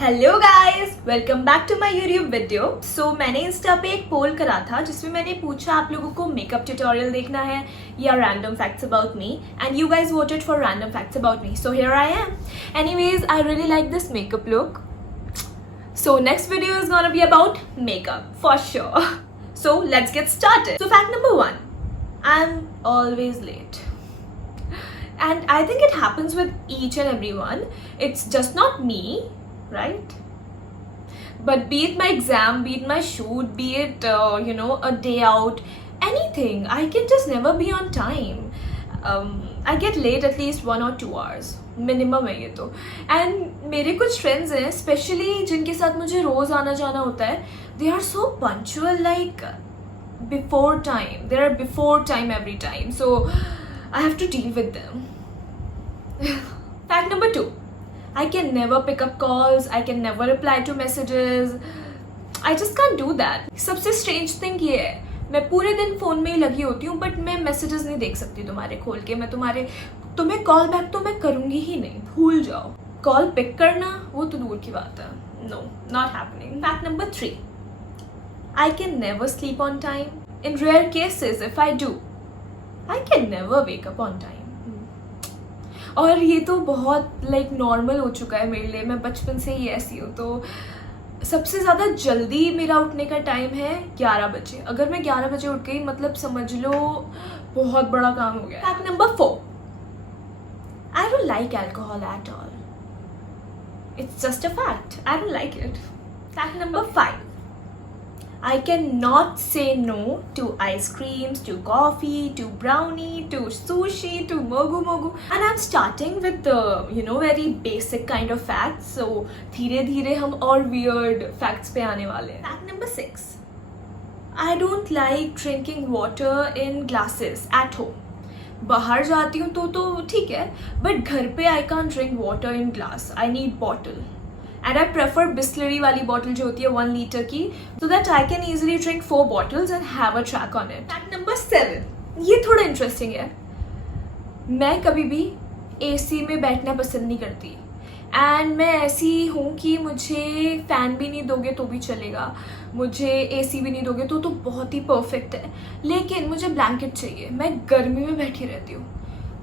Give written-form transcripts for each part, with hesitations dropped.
Hello guys, welcome back to my YouTube video. So मैंने Insta पे एक पोल करा था जिसमें मैंने पूछा आप लोगों को मेकअप ट्यूटोरियल देखना है या random facts about me, and you guys voted for random facts about me, so here I am. Anyways, I really like this makeup look, so next video is gonna be about makeup for sure. So let's get started. So fact number 1, I'm always late, and I think it happens with each and everyone. It's just not me, right? But be it my exam, be it my shoot, be it a day out, anything, I can just never be on time. I get late at least 1 or 2 hours minimum है ये तो। And मेरे कुछ friends हैं specially जिनके साथ मुझे रोज आना जाना होता है, they are so punctual, like before time, they are before time every time, so I have to deal with them. Fact number 2, I can never pick up calls, I can never reply to messages, I just can't do that. सबसे strange thing ये है, मैं पूरे दिन phone में ही लगी होती हूँ बट मैं मैसेजेस नहीं देख सकती तुम्हारे खोल के। मैं तुम्हें कॉल बैक तो मैं करूँगी ही नहीं, भूल जाओ। कॉल पिक करना वो तो दूर की बात है, no, not happening. Fact number 3, I can never sleep on time. In rare cases, if I do, I can never wake up on time. और ये तो बहुत लाइक नॉर्मल हो चुका है मेरे लिए, मैं बचपन से ही ऐसी हूँ। तो सबसे ज़्यादा जल्दी मेरा उठने का टाइम है 11 बजे। अगर मैं 11 बजे उठ गई मतलब समझ लो बहुत बड़ा काम हो गया। Fact number 4, I don't like alcohol at all. It's just a fact. I don't like it. Fact number 5, I cannot say no to ice creams, to coffee, to brownie, to sushi, to mogu mogu. And I'm starting with the very basic kind of facts. So धीरे धीरे हम और weird facts पे आने वाले हैं. Fact number 6, I don't like drinking water in glasses at home. बाहर जाती हूँ तो ठीक है, बट घर पे I can't drink water in glass, I need bottle, and I prefer Bisleri वाली बॉटल जो होती है 1 लीटर की, so that I can easily drink 4 bottles and have a track on it. Fact number 7, ये थोड़ा इंटरेस्टिंग है, मैं कभी भी एसी में बैठना पसंद नहीं करती, एंड मैं ऐसी हूँ कि मुझे फ़ैन भी नहीं दोगे तो भी चलेगा, मुझे एसी भी नहीं दोगे तो बहुत ही परफेक्ट है, लेकिन मुझे ब्लैंकेट चाहिए। मैं गर्मी में बैठी रहती हूँ,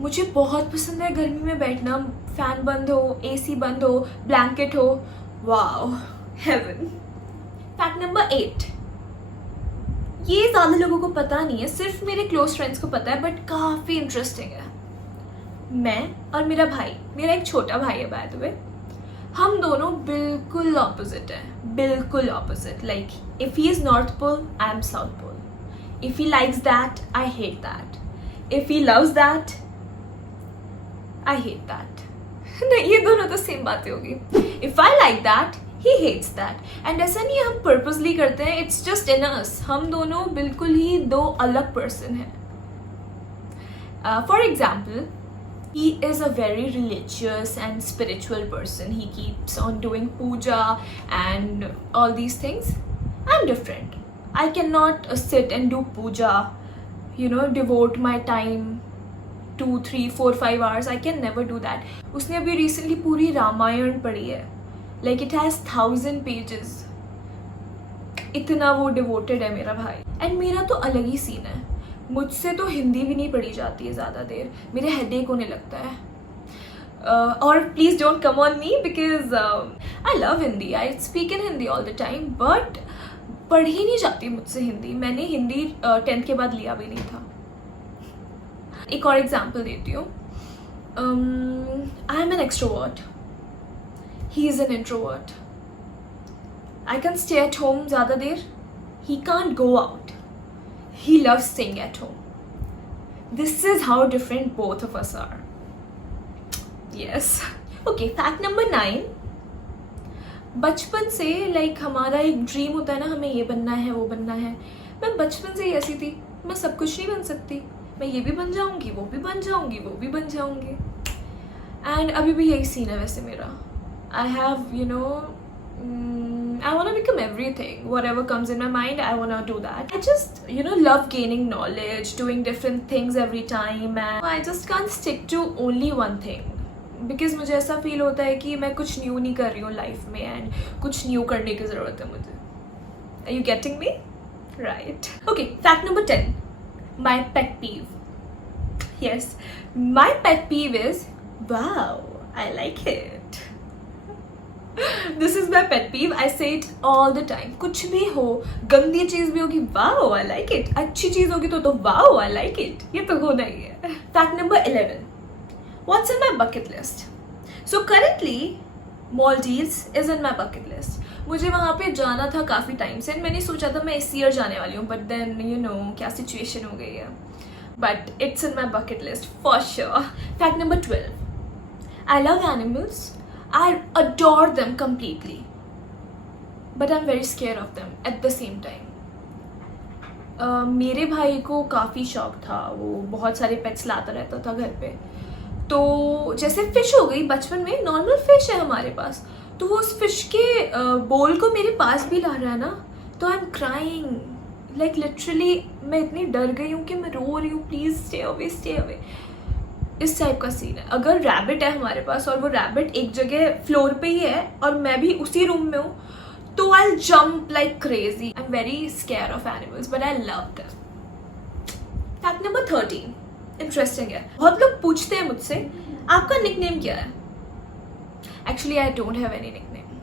मुझे बहुत पसंद है गर्मी में बैठना, फ़ैन बंद हो, एसी बंद हो, ब्लैंकेट हो, वाओ, हेवन। फैक्ट नंबर 8, ये ज़्यादा लोगों को पता नहीं है, सिर्फ मेरे क्लोज फ्रेंड्स को पता है, बट काफ़ी इंटरेस्टिंग है। मैं और मेरा भाई, मेरा एक छोटा भाई है बाय द वे, हम दोनों बिल्कुल ऑपोजिट हैं, बिल्कुल opposite. Like if he is north pole, I am south pole. If he likes that, I hate that. If he loves that, I hate that. नहीं, ये दोनों तो सेम बातें होगी। If I like that, he hates that. And ऐसा नहीं है हम पर्पसली करते हैं, इट्स जस्ट इन अस। हम दोनों बिल्कुल ही 2 अलग पर्सन हैं। For example, he is a very religious and spiritual person. He keeps on doing puja and all these things. I'm different. I cannot sit and do puja, devote my time 2, 3, 4, 5 hours. I can never do that. उसने अभी recently पूरी रामायण पढ़ी है. Like it has 1000 pages. इतना वो devoted है मेरा भाई. And मेरा तो अलग ही सीन है. मुझसे तो हिंदी भी नहीं पढ़ी जाती है ज़्यादा देर, मेरे हेडेक होने लगता है। और please don't come on me because I love Hindi, I speak in Hindi all the time, but पढ़ी नहीं जाती मुझसे हिंदी। मैंने हिंदी 10th के बाद लिया भी नहीं था। एक और एग्जाम्पल देती हूँ। I am an extrovert, he is an introvert. I can stay at home ज़्यादा देर, he can't go out. He loves staying at home. This is how different both of us are. Yes. Okay, fact number 9. बचपन से like हमारा एक dream होता है ना, हमें ये बनना है, वो बनना है। मैं बचपन से ही ऐसी थी, मैं सब कुछ नहीं बन सकती, मैं ये भी बन जाऊंगी, वो भी बन जाऊंगी, वो भी बन जाऊंगी। एंड अभी भी यही सीन है वैसे मेरा। I have, I want to become everything. Whatever comes in my mind, I want to do that. I just, love gaining knowledge, doing different things every time, and I just can't stick to only one thing. Because मुझे ऐसा feel होता है कि मैं कुछ new नहीं कर रही हूँ लाइफ में एंड कुछ न्यू करने की ज़रूरत है मुझे. Are you getting me? Right. Okay, fact number 10. My pet peeve. Yes, my pet peeve is, wow, I like it. This is my pet peeve. I say it all the time. कुछ भी हो, गंदी चीज़ भी होगी, wow, I like it. अच्छी चीज़ होगी तो wow, I like it. ये तो होना ही है. Fact number 11. What's in my bucket list? So currently, Maldives is in my bucket list. मुझे वहाँ पे जाना था काफ़ी टाइम से. मैंने सोचा था मैं इस ईयर जाने वाली हूँ, but then you know क्या सिचुएशन हो गई है. But it's in my bucket list for sure. Fact number 12. I love animals. I adore them completely. But I'm very scared of them at the same time. मेरे भाई को काफ़ी शौक था, वो बहुत सारे पेट्स लाता रहता था घर पे. तो जैसे फिश हो गई, बचपन में नॉर्मल फिश है हमारे पास, तो वो उस फिश के बोल को मेरे पास भी ला रहा है ना, तो I am crying. Like literally मैं इतनी डर गई हूँ कि मैं रो रही हूँ, please stay away, stay away. इस टाइप का सीन है. अगर रैबिट है हमारे पास और वो रैबिट एक जगह फ्लोर पे ही है और मैं भी उसी रूम में हूँ, तो I will jump like crazy. I am very scare of animals but I love them. Fact number 13. Interesting है. बहुत लोग पूछते हैं मुझसे, आपका निकनेम क्या है? Actually I don't have any nickname.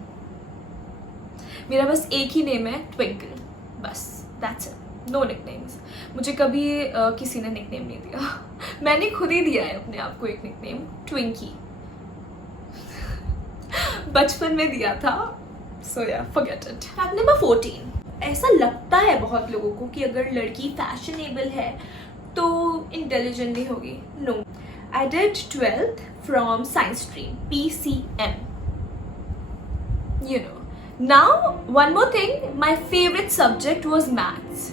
मेरा बस एक ही नेम है, ट्विंकल. बस, दैट्स इट. No nicknames. मुझे कभी किसी ने निकनेम नहीं दिया. मैंने खुद ही दिया है अपने आप को एक निकनेम, ट्विंकी. बचपन में दिया था. सो या, फॉरगेट इट. Fact number 14. ऐसा लगता है बहुत लोगों को कि अगर लड़की फैशनेबल है तो इंटेलिजेंट नहीं होगी. No. I did 12th from science stream, PCM. You know. Now, one more thing, my favorite subject was maths.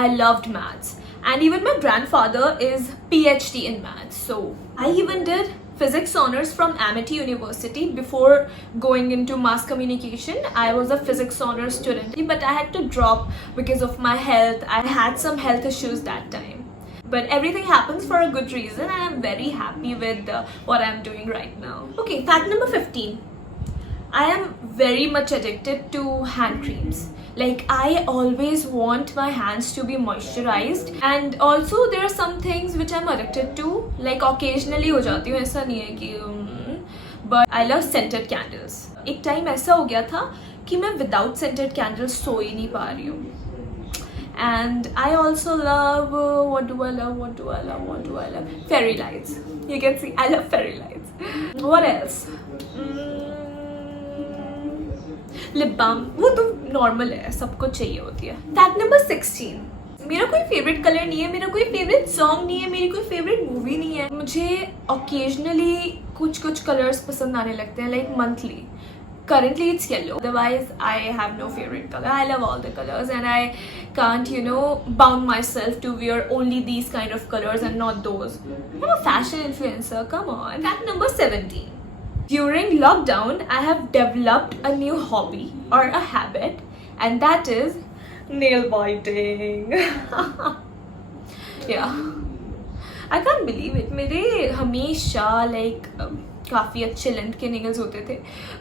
I loved maths. And even my grandfather is PhD in maths. So, I even did physics honors from Amity University before going into mass communication. I was a physics honors student. But I had to drop because of my health. I had some health issues that time. But everything happens for a good reason. And I'm very happy with what I'm doing right now. Okay, fact number 15. I am very much addicted to hand creams. Like I always want my hands to be moisturized, and also there are some things which I'm addicted to. Like occasionally हो जाती हूँ, ऐसा नहीं है कि but I love scented candles. एक time ऐसा हो गया था कि मैं without scented candles सो ही नहीं पा रही हूँ. And I also love what do I love? Fairy lights. You can see I love fairy lights. What else? Lip balm, वो तो नॉर्मल है, सबको चाहिए होती है. Fact number 16. मेरा कोई फेवरेट कलर नहीं है, मेरा कोई फेवरेट सॉन्ग नहीं है, मेरी कोई फेवरेट मूवी नहीं है. मुझे ओकेजनली कुछ कलर्स पसंद आने लगते हैं, like monthly. Currently it's yellow. Otherwise I have no favorite color. I love all the colors and I can't, bound myself to wear only these kind of colors and not those. I'm a fashion influencer, come on. Fact number 17. During lockdown, I have developed a new hobby or a habit, and that is nail biting. Yeah. I can't believe it. मेरे हमेशा काफ़ी अच्छे length के nails होते थे,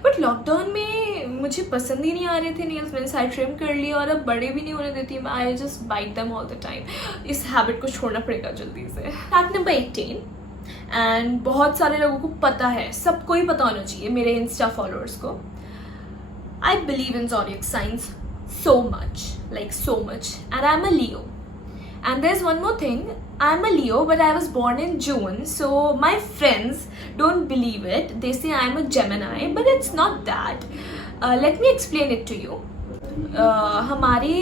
but lockdown में मुझे पसंद ही नहीं आ रहे थे नेल्स. मैंने साइड ट्रिम कर लिया और अब बड़े भी नहीं होने देती मैं. I just bite them all the time. इस हैबिट को छोड़ना पड़ेगा जल्दी से. Fact number 18. एंड बहुत सारे लोगों को पता है, सबको ही पता होना चाहिए, मेरे इंस्टा फॉलोअर्स को. I believe in zodiac science so much, and I'm a Leo. And there's one more thing, I'm a Leo but I was born in June, so my friends don't believe it. They say I'm a Gemini, but it's not that. Let me explain it to you. हमारे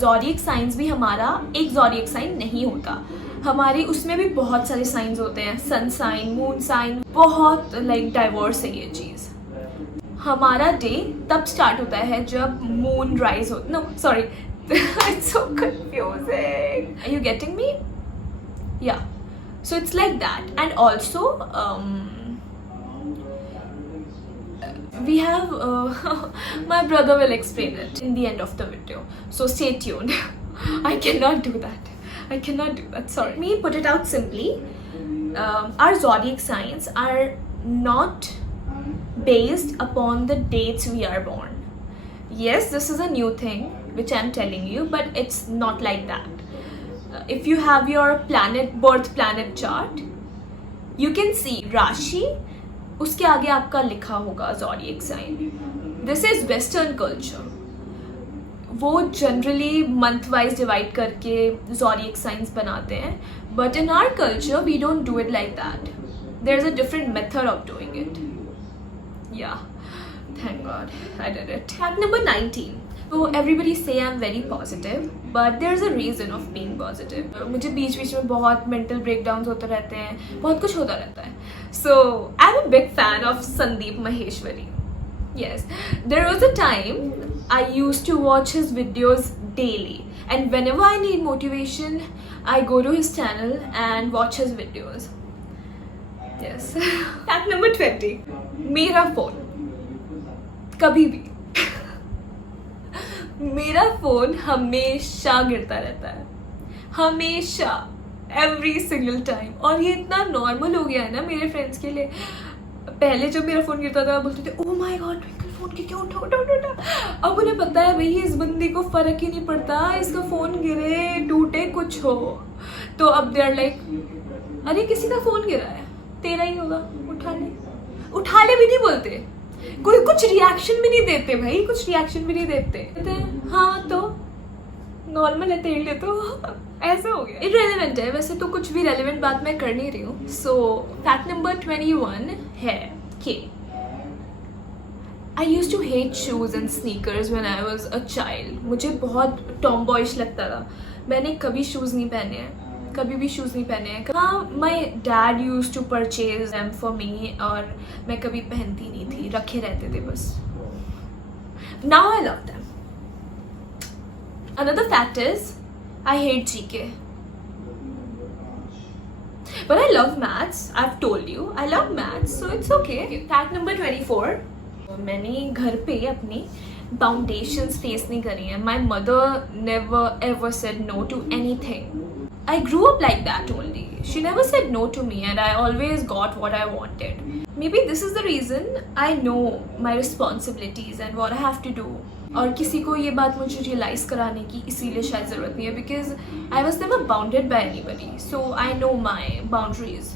zodiac science भी हमारा एक zodiac sign नहीं होता. हमारे उसमें भी बहुत सारे साइंस होते हैं, सन साइन, मून साइन, बहुत डाइवर्स है ये चीज़. हमारा डे तब स्टार्ट होता है जब मून राइज हो. No sorry, it's so confusing. Are you getting me? Yeah. So it's like that. And also we have my brother will explain it in the end of the video. So stay tuned. I cannot do that. Sorry. Me put it out simply. Our zodiac signs are not based upon the dates we are born. Yes, this is a new thing which I'm telling you, but it's not like that. If you have your birth planet chart, you can see Rashi, उसके आगे आपका लिखा होगा zodiac sign. This is Western culture. वो generally month wise divide करके zodiac signs बनाते हैं, but in our culture we don't do it like that. There's a different method of doing it. Yeah, thank God I did it. Fact number 19. So everybody say I'm very positive, but there's a reason of being positive. मुझे बीच बीच में बहुत mental breakdowns होते रहते हैं, बहुत कुछ होता रहता है. So I'm a big fan of Sandeep Maheshwari. Yes, there was a time I used to watch his videos daily, and whenever I need motivation, I go to his channel and watch his videos. Yes. Fact number 20. मेरा phone कभी भी मेरा phone हमेशा गिरता रहता है, हमेशा, every single time. और ये इतना नॉर्मल हो गया है ना मेरे फ्रेंड्स के लिए. पहले जब मेरा फोन गिरता था बोलते थे oh my God twinkle phone के क्यों उठा. अब उन्हें पता है भाई इस बंदी को फर्क ही नहीं पड़ता, इसका फोन गिरे टूटे कुछ हो, तो अब दे आर लाइक अरे किसी का फोन गिरा है, तेरा ही होगा, उठा ले भी नहीं बोलते, कोई कुछ रिएक्शन भी नहीं देते भाई, कुछ रिएक्शन भी नहीं देते. कहते हैं हाँ तो नॉर्मल है तेरे लिए, तो ऐसा हो गया. इररिलेवेंट है वैसे तो, कुछ भी रेलेवेंट बात मैं कर नहीं रही हूँ. सो फैक्ट नंबर 21 है कि I used to hate shoes and sneakers when I was a child. मुझे बहुत टॉमबॉयिश लगता था. मैंने कभी शूज़ नहीं पहने हैं, कभी भी शूज़ नहीं पहने हैं. हाँ, my dad use to purchase them for me, और मैं कभी पहनती नहीं थी, रखे रहते थे बस. Now I love them. Another fact is I hate GK, but I love maths. I've told you I love maths, so it's okay. Fact number 24. मैंने घर पे अपनी बाउंडेशंस फेस नहीं करी हैं. My mother never ever said no to anything. I grew up like that only. She never said no to me, and I always got what I wanted. Maybe this is the reason I know my responsibilities and what I have to do. और किसी को ये बात मुझे realise कराने की इसीलिए शायद ज़रूरत नहीं है, because I was never bounded by anybody, so I know my boundaries.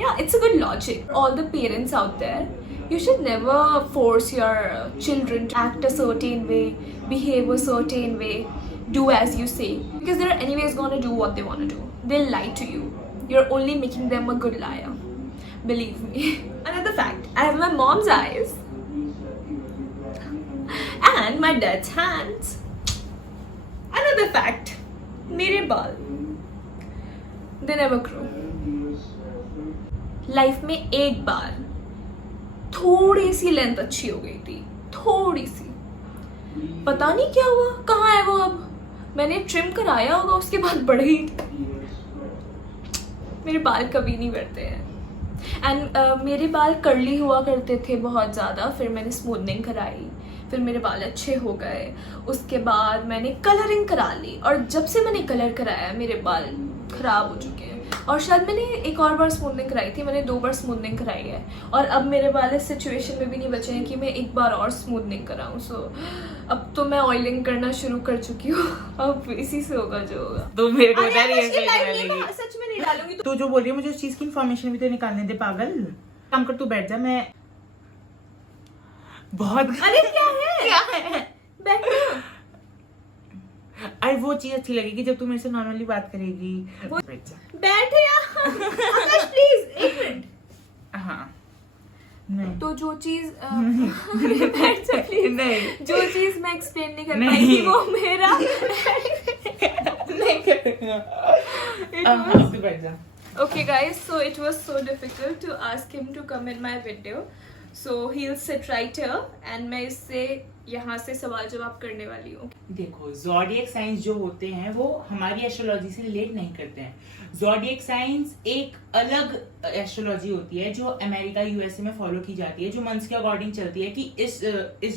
Yeah, it's a good logic. All the parents out there, you should never force your children to act a certain way, behave a certain way, do as you say, because they're anyways gonna do what they want to do. They'll lie to you. You're only making them a good liar. Believe me. Another fact, I have my mom's eyes and my dad's hands. Another fact, मेरे बाल they never grow. Life में एक बार थोड़ी C length अच्छी हो गई थी, थोड़ी सी, पता नहीं क्या हुआ, कहाँ है वो अब. मैंने ट्रिम कराया होगा, उसके बाद बढ़ गई. मेरे बाल कभी नहीं बढ़ते हैं. एंड मेरे बाल कर्ली हुआ करते थे बहुत ज़्यादा, फिर मैंने स्मूथनिंग कराई, फिर मेरे बाल अच्छे हो गए. उसके बाद मैंने कलरिंग करा ली, और जब से मैंने कलर कराया मेरे बाल ख़राब हो चुके हैं. और शायद मैंने एक और बार स्मूथनिंग कराई थी, मैंने 2 बार स्मूथनिंग कराई है, और अब मेरे बाल इस सिचुएशन में भी नहीं बचे हैं कि मैं एक बार और स्मूथनिंग कराऊं. सो अब तो मैं ऑयलिंग करना शुरू कर चुकी हूँ. अब इसी से होगा जो होगा. तो मेरे को सच में नहीं डालूंगी. तू जो बोल रही है मुझे उस चीज की इन्फॉर्मेशन भी तो निकालने दे पागल. काम कर, तू बैठ जा. मैं बहुत अरे क्या है बैठो. अरे वो चीज अच्छी लगेगी जब तू मेरे से नॉर्मली बात करेगी. बैठ यार. आकाश प्लीज एक मिनट. हाँ नहीं. तो जो चीज बैठ जा प्लीज. नहीं, जो चीज मैं एक्सप्लेन नहीं कर नहीं. पाई थी वो मेरा नहीं करूँगा. तू बैठ जा. Okay guys, so it was so difficult to ask him to come in my video. So he'll sit right here and मैं इससे यहाँ से सवाल जवाब करने वाली हूँ. देखो, ज़ोडिएक साइंस जो होते हैं वो हमारी एस्ट्रोलॉजी से रिलेट नहीं करते हैं. ज़ोडिएक साइंस एक अलग एस्ट्रोलॉजी होती है जो अमेरिका यूएसए में फॉलो की जाती है, जो मंथ्स के अकॉर्डिंग चलती है कि इस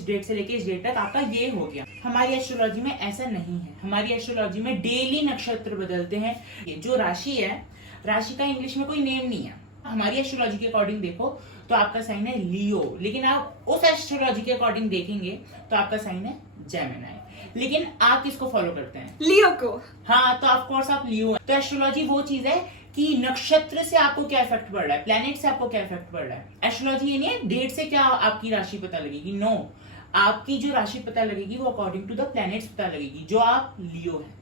डेट से लेके इस डेट तक आपका ये हो गया. हमारी एस्ट्रोलॉजी में ऐसा नहीं है. हमारी एस्ट्रोलॉजी में डेली नक्षत्र बदलते हैं. ये जो राशि है, राशि का इंग्लिश में कोई नेम नहीं है. हमारी एस्ट्रोलॉजी के अकॉर्डिंग देखो तो आपका साइन है लियो, लेकिन आप उस एस्ट्रोलॉजी के अकॉर्डिंग देखेंगे तो आपका साइन है जेमिनी। लेकिन आप किसको फॉलो करते हैं? लियो को। हाँ, तो ऑफ कोर्स आप लियो हैं। तो एस्ट्रोलॉजी वो चीज है कि नक्षत्र से आपको क्या इफेक्ट पड़ रहा है, प्लैनेट से आपको क्या इफेक्ट पड़ रहा है। एस्ट्रोलॉजी ये नहीं है डेट से क्या आपकी राशि पता लगेगी, नो, आपकी जो राशि पता लगेगी वो अकॉर्डिंग टू द प्लैनेट्स पता लगेगी, जो आप लियो है।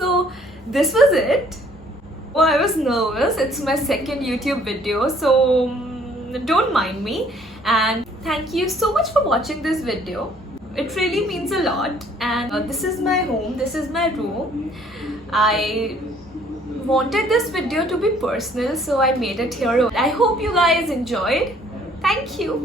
So this was it. Oh, I was nervous. It's my second YouTube video, so don't mind me. And thank you so much for watching this video. It really means a lot. And this is my home. This is my room. I wanted this video to be personal, so I made it here. I hope you guys enjoyed. Thank you.